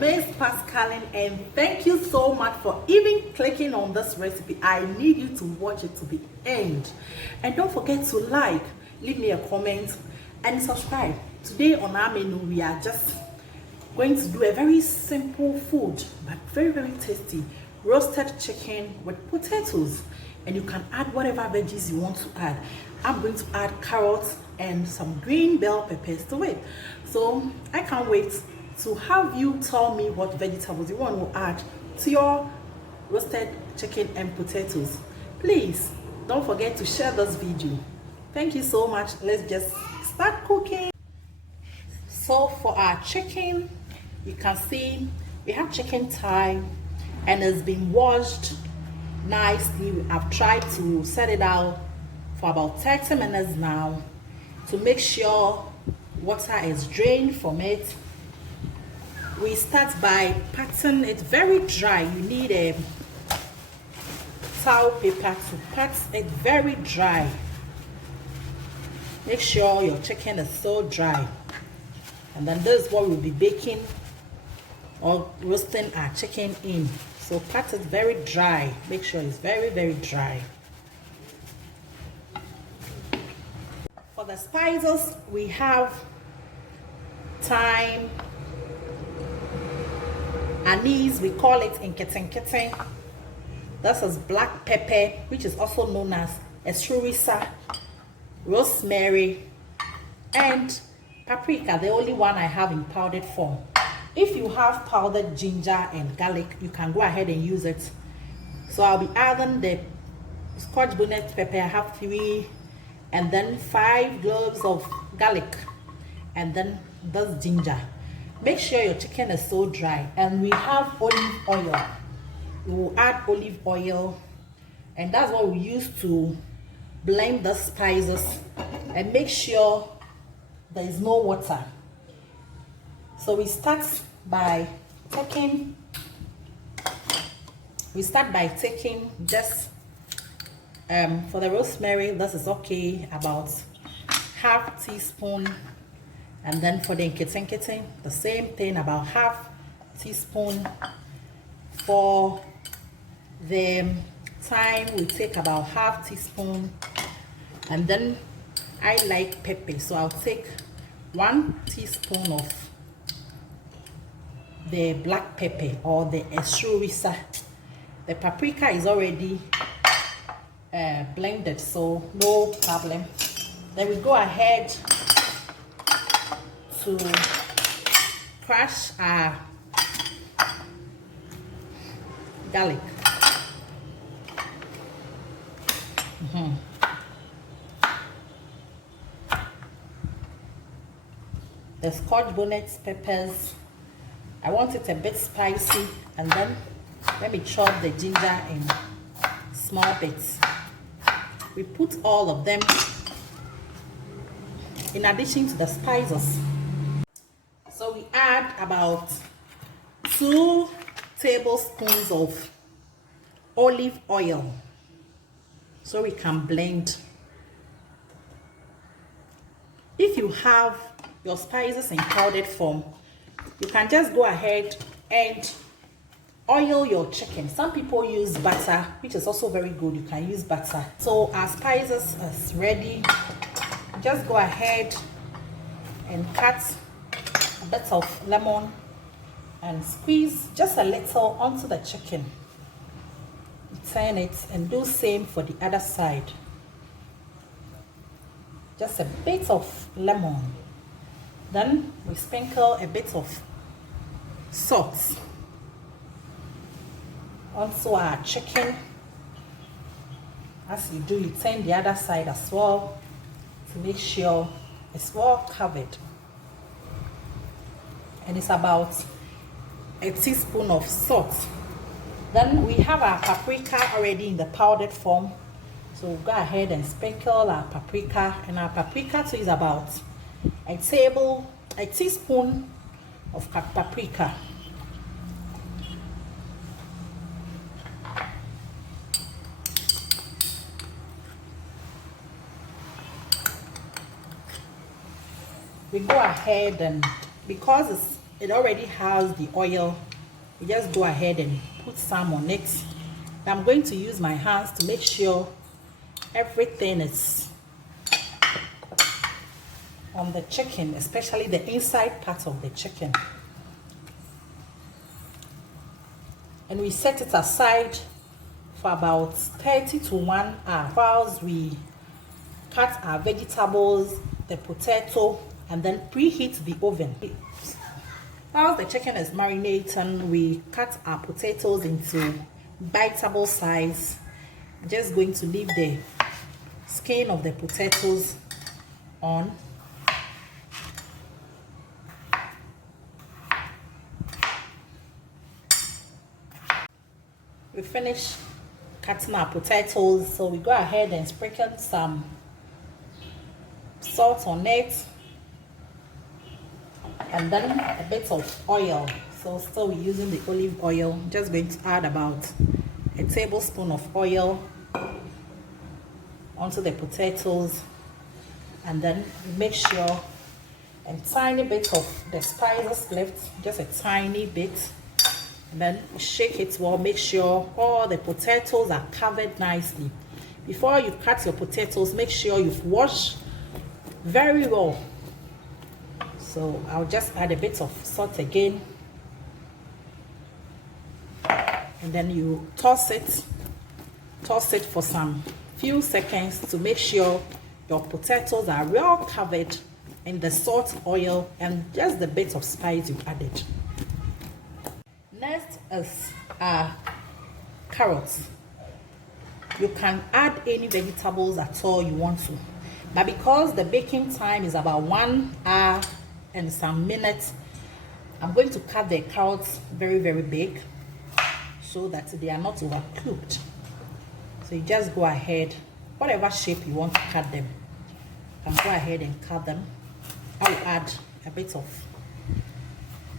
Miss Pascaline, and thank you so much for even clicking on this recipe. I need you to watch it to the end, and don't forget to like, leave me a comment, and subscribe. Today on our menu, we are just going to do a very simple food but very tasty roasted chicken with potatoes, and you can add whatever veggies you want to add. I'm going to add carrots and some green bell peppers to it, so I can't wait to have you tell me what vegetables you want to add to your roasted chicken and potatoes. Please don't forget to share this video. Thank you so much. Let's just start cooking. So for our chicken, you can see we have chicken thigh and it's been washed nicely. I've tried to set it out for about 30 minutes now to make sure water is drained from it. We start by patting it very dry. You need a towel paper to pat it very dry. Make sure your chicken is so dry. And then this is what we'll be baking or roasting our chicken in. So pat it very dry. Make sure it's very dry. For the spices, we have thyme, anise, we call it nketen. This is black pepper, which is also known as esrurisa, rosemary, and paprika, the only one I have in powdered form. If you have powdered ginger and garlic, you can go ahead and use it. So I'll be adding the scotch bonnet pepper. I have 3, and then 5 cloves of garlic, and then this ginger. Make sure your chicken is so dry. And we have olive oil. We will add olive oil, and that's what we use to blend the spices and make sure there is no water. So we start by taking just for the rosemary, this is okay, about half teaspoon. And then for the nketen, the same thing, about half teaspoon. For the thyme, we take about half teaspoon. And then I like pepper, so I'll take 1 teaspoon of the black pepper or the esrurisa. The paprika is already blended, so no problem. Then we go ahead to crush our garlic. The scotch bonnet peppers, I want it a bit spicy, and then let me chop the ginger in small bits. We put all of them in addition to the spices. So we add about 2 tablespoons of olive oil so we can blend. If you have your spices in powdered form, you can just go ahead and oil your chicken. Some people use butter, which is also very good. You can use butter. So our spices is ready. Just go ahead and cut a bit of lemon and squeeze just a little onto the chicken. Turn it and do same for the other side. Just a bit of lemon. Then we sprinkle a bit of salt onto our chicken. As you do, you turn the other side as well to make sure it's well covered. And it's about a teaspoon of salt. Then we have our paprika already in the powdered form, so we'll go ahead and sprinkle our paprika. And our paprika too is about a teaspoon of paprika. We go ahead, and because it's it already has the oil. You just go ahead and put some on it. I'm going to use my hands to make sure everything is on the chicken, especially the inside part of the chicken. And we set it aside for about 30 to 1 hour whilst we cut our vegetables, the potato, and then preheat the oven. While the chicken is marinating, we cut our potatoes into biteable size. I'm just going to leave the skin of the potatoes on. We finish cutting our potatoes, so we go ahead and sprinkle some salt on it, and then a bit of oil. So still we're using the olive oil. I'm just going to add about a tablespoon of oil onto the potatoes, and then make sure a tiny bit of the spices left, just a tiny bit, and then shake it well. Make sure all the potatoes are covered nicely. Before you cut your potatoes, make sure you've washed very well. So I'll just add a bit of salt again, and then you toss it for some few seconds to make sure your potatoes are well covered in the salt, oil, and just the bit of spice you added. Next is carrots. You can add any vegetables at all you want to, but because the baking time is about 1 hour and some minutes, I'm going to cut the carrots very big so that they are not overcooked. So you just go ahead, whatever shape you want to cut them, you can go ahead and cut them. I'll add a bit of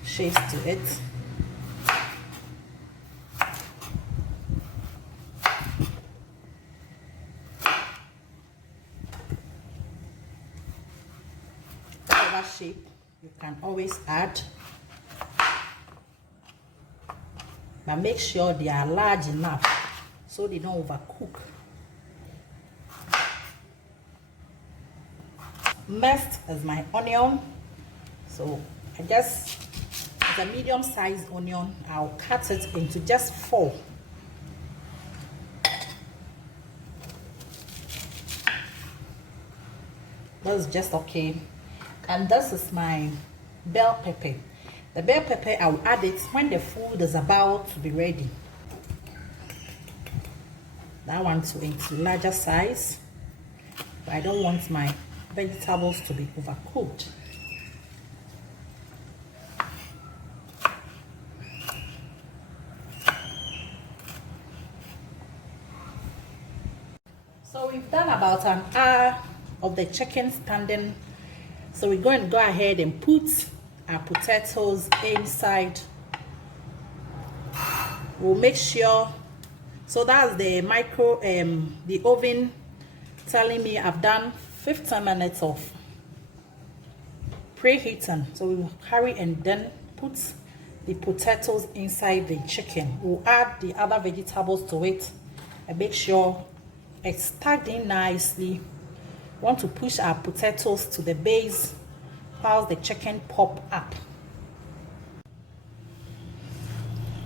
shapes to it. Whatever shape you can always add, but make sure they are large enough so they don't overcook. Next is my onion. So it's a medium-sized onion. I'll cut it into just 4. That's just okay. And this is my bell pepper. The bell pepper, I'll add it when the food is about to be ready. That one into larger size, but I don't want my vegetables to be overcooked. So we've done about an hour of the chicken standing. So we're going to go ahead and put our potatoes inside. We'll make sure, so that's the the oven telling me I've done 15 minutes of preheating. So we'll hurry and then put the potatoes inside the chicken. We'll add the other vegetables to it and make sure it's tucked in nicely. We want to push our potatoes to the base while the chicken pop up.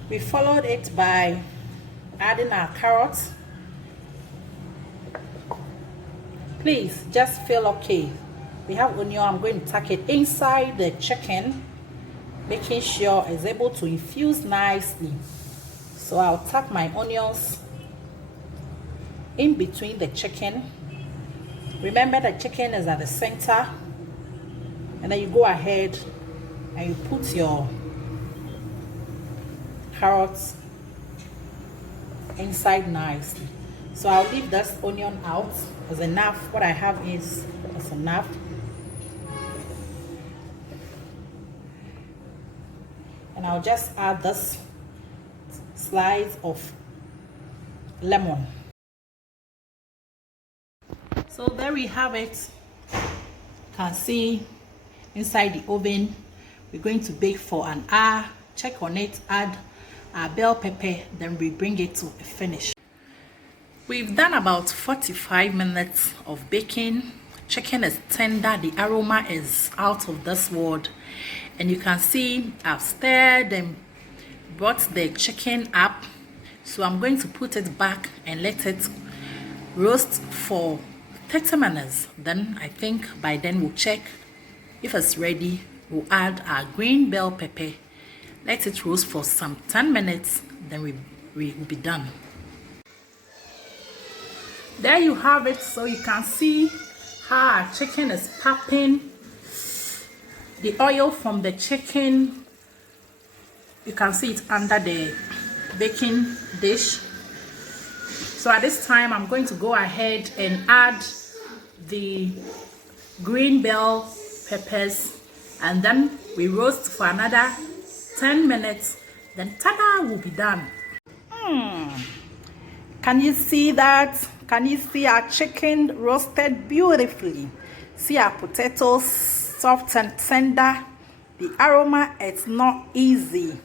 We followed it by adding our carrots. Please just feel okay. We have onion. I'm going to tuck it inside the chicken, making sure it's able to infuse nicely. So I'll tuck my onions in between the chicken. Remember the chicken is at the center, and then you go ahead and you put your carrots inside nicely. So I'll leave this onion out as enough. What I have is enough. And I'll just add this slice of lemon. So there we have it. You can see inside the oven We're going to bake for an hour. Check on it, add our bell pepper, then we bring it to a finish. We've done about 45 minutes of baking. Chicken is tender, the aroma is out of this world, and you can see I've stirred and brought the chicken up. So I'm going to put it back and let it roast for 30 minutes. Then I think by then we'll check if it's ready. We'll add our green bell pepper, let it roast for some 10 minutes, then we will be done. There you have it. So you can see how our chicken is popping. The oil from the chicken, you can see it under the baking dish. So at this time I'm going to go ahead and add the green bell peppers, and then we roast for another 10 minutes, then tada, will be done. Can you see that? Can you see our chicken roasted beautifully? See our potatoes soft and tender. The aroma, it's not easy.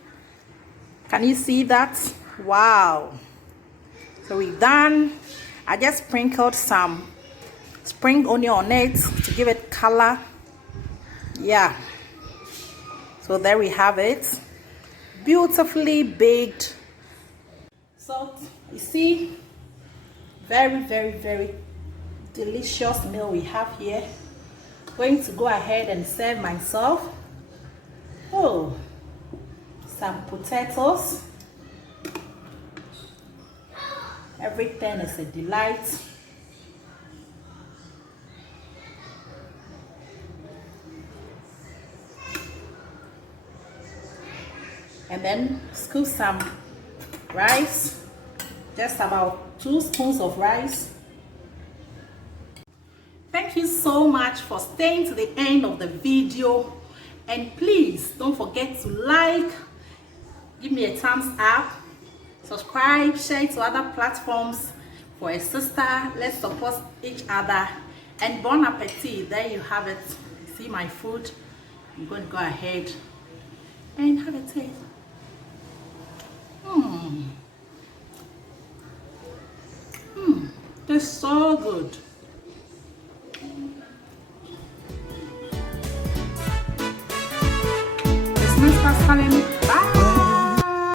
Can you see that? Wow. So we're done. I just sprinkled some spring onion on it to give it color. Yeah. So there we have it. Beautifully baked. So you see, very delicious meal we have here. Going to go ahead and serve myself. Oh, some potatoes. Everything is a delight. And then scoop some rice, just about 2 spoons of rice. Thank you so much for staying to the end of the video, and please don't forget to like, give me a thumbs up, subscribe, share it to other platforms for a sister. Let's support each other, and bon appetit. There you have it. See my food. I'm going to go ahead and have a taste. It's so good. It's Miss Pascaline.